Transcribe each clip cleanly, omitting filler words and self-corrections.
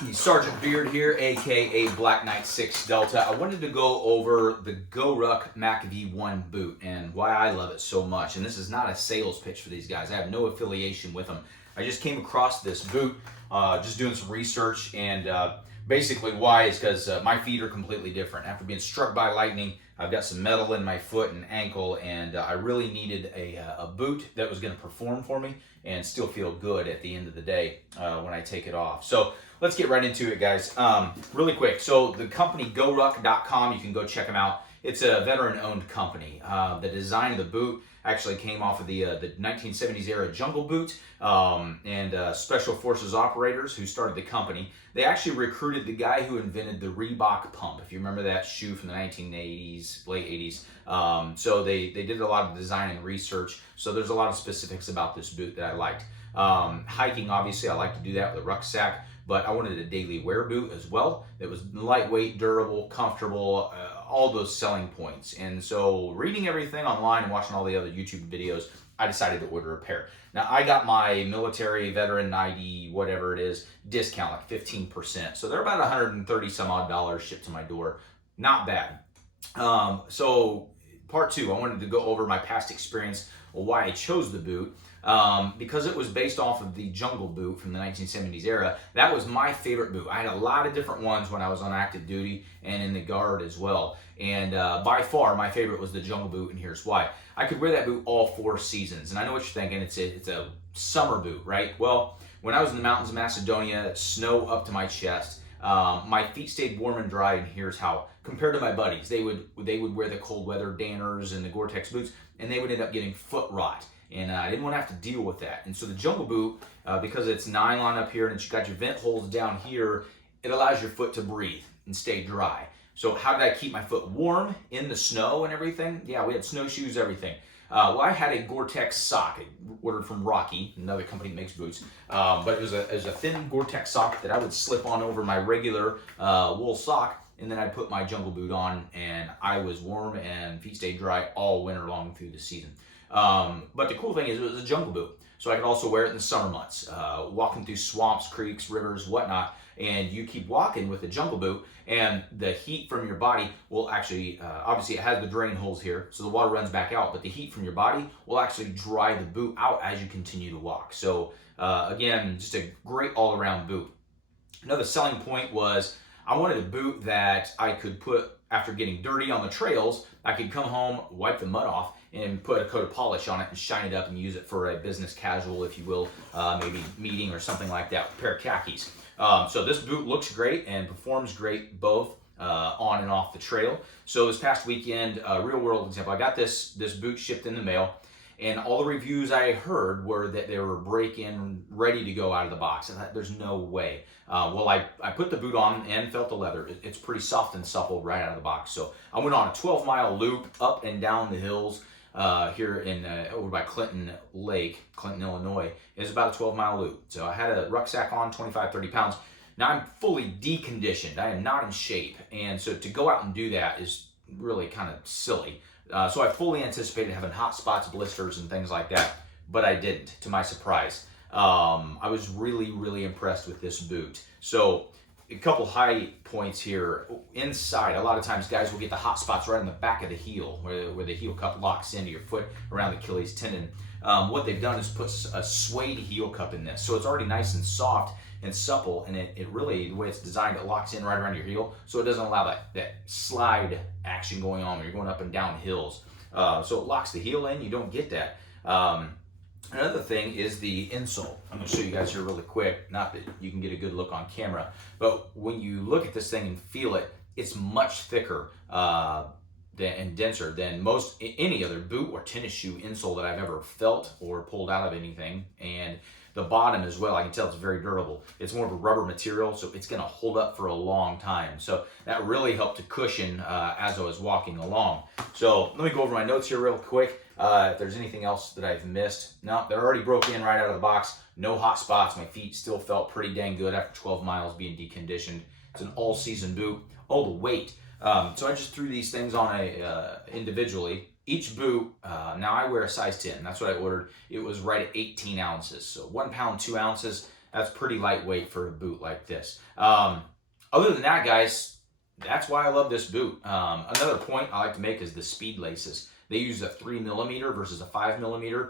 Sergeant Beard here, aka Black Knight 6 Delta. I wanted to go over the GoRuck Mac V1 boot and why I love it so much. And this is not a sales pitch for these guys. I have no affiliation with them. I just came across this boot, just doing some research, and basically why is because my feet are completely different. After being struck by lightning, I've got some metal in my foot and ankle, and I really needed a boot that was going to perform for me and still feel good at the end of the day when I take it off. So let's get right into it, guys. Really quick. So the company GoRuck.com, you can go check them out. It's a veteran-owned company. The design of the boot actually came off of the 1970s era Jungle Boot and Special Forces operators who started the company. They actually recruited the guy who invented the Reebok pump, if you remember that shoe from the 1980s, late 80s. So they did a lot of design and research. So there's a lot of specifics about this boot that I liked. Hiking, obviously, I like to do that with a rucksack, but I wanted a daily wear boot as well that was lightweight, durable, comfortable, all those selling points. And so reading everything online and watching all the other YouTube videos, I decided to order a pair. Now, I got my military veteran ID, whatever it is, discount, like 15%. So they're about 130 some odd dollars shipped to my door. Not bad. So part two, I wanted to go over my past experience, why I chose the boot. Because it was based off of the Jungle Boot from the 1970s era. That was my favorite boot. I had a lot of different ones when I was on active duty and in the Guard as well. And by far, my favorite was the Jungle Boot, and here's why. I could wear that boot all 4 seasons. And I know what you're thinking, it's a summer boot, right? Well, when I was in the mountains of Macedonia, snow up to my chest, my feet stayed warm and dry, and here's how. Compared to my buddies, they would wear the cold weather Danners and the Gore-Tex boots, and they would end up getting foot rot. And I didn't want to have to deal with that. And so the Jungle Boot, because it's nylon up here and it's got your vent holes down here, it allows your foot to breathe and stay dry. So how did I keep my foot warm in the snow and everything? Yeah, we had snowshoes, everything. Well, I had a Gore-Tex sock I ordered from Rocky, another company that makes boots. But it was a thin Gore-Tex sock that I would slip on over my regular wool sock, and then I'd put my Jungle Boot on, and I was warm and feet stayed dry all winter long through the season. But the cool thing is it was a Jungle Boot, so I could also wear it in the summer months, walking through swamps, creeks, rivers, whatnot. And you keep walking with the Jungle Boot, and the heat from your body will actually, obviously it has the drain holes here, so the water runs back out, but the heat from your body will actually dry the boot out as you continue to walk. So again, just a great all-around boot. Another selling point was I wanted a boot that I could put, after getting dirty on the trails, I could come home, wipe the mud off, and put a coat of polish on it and shine it up and use it for a business casual, if you will, maybe meeting or something like that, a pair of khakis. So this boot looks great and performs great both on and off the trail. So this past weekend, real world example, I got this boot shipped in the mail, and all the reviews I heard were that they were break-in, ready to go out of the box. I thought, there's no way. Well, I put the boot on and felt the leather. It's pretty soft and supple right out of the box. So I went on a 12-mile loop up and down the hills here in over by Clinton Lake, Clinton, Illinois. It's about a 12-mile loop. So I had a rucksack on, 25, 30 pounds. Now I'm fully deconditioned. I am not in shape. And so to go out and do that is really kind of silly. So I fully anticipated having hot spots, blisters, and things like that, but I didn't, to my surprise. I was really, really impressed with this boot. So a couple high points here. Inside, a lot of times guys will get the hot spots right on the back of the heel, where the heel cup locks into your foot around the Achilles tendon. What they've done is put a suede heel cup in this. So it's already nice and soft and supple, and it really, the way it's designed, it locks in right around your heel, so it doesn't allow that slide action going on when you're going up and down hills. So it locks the heel in, you don't get that. Another thing is the insole. I'm going to show you guys here really quick, not that you can get a good look on camera, but when you look at this thing and feel it, it's much thicker and denser than any other boot or tennis shoe insole that I've ever felt or pulled out of anything. And the bottom as well, I can tell it's very durable. It's more of a rubber material, so it's going to hold up for a long time. So that really helped to cushion as I was walking along. So let me go over my notes here real quick. If there's anything else that I've missed. No, they're already broke in right out of the box. No hot spots. My feet still felt pretty dang good after 12 miles being deconditioned. It's an all-season boot. Oh, the weight. So I just threw these things on individually. Each boot, now I wear a size 10. That's what I ordered. It was right at 18 ounces. So 1 pound, 2 ounces. that's pretty lightweight for a boot like this. Other than that, guys, that's why I love this boot. Another point I like to make is the speed laces. They use a 3mm versus a 5mm.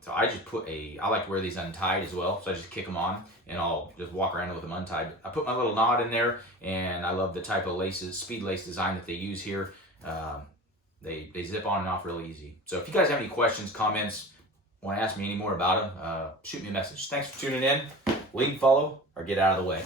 So I just I like to wear these untied as well. So I just kick them on and I'll just walk around with them untied. I put my little knot in there, and I love the type of laces, speed lace design that they use here. They zip on and off really easy. So if you guys have any questions, comments, want to ask me any more about them, shoot me a message. Thanks for tuning in. Leave, follow, or get out of the way.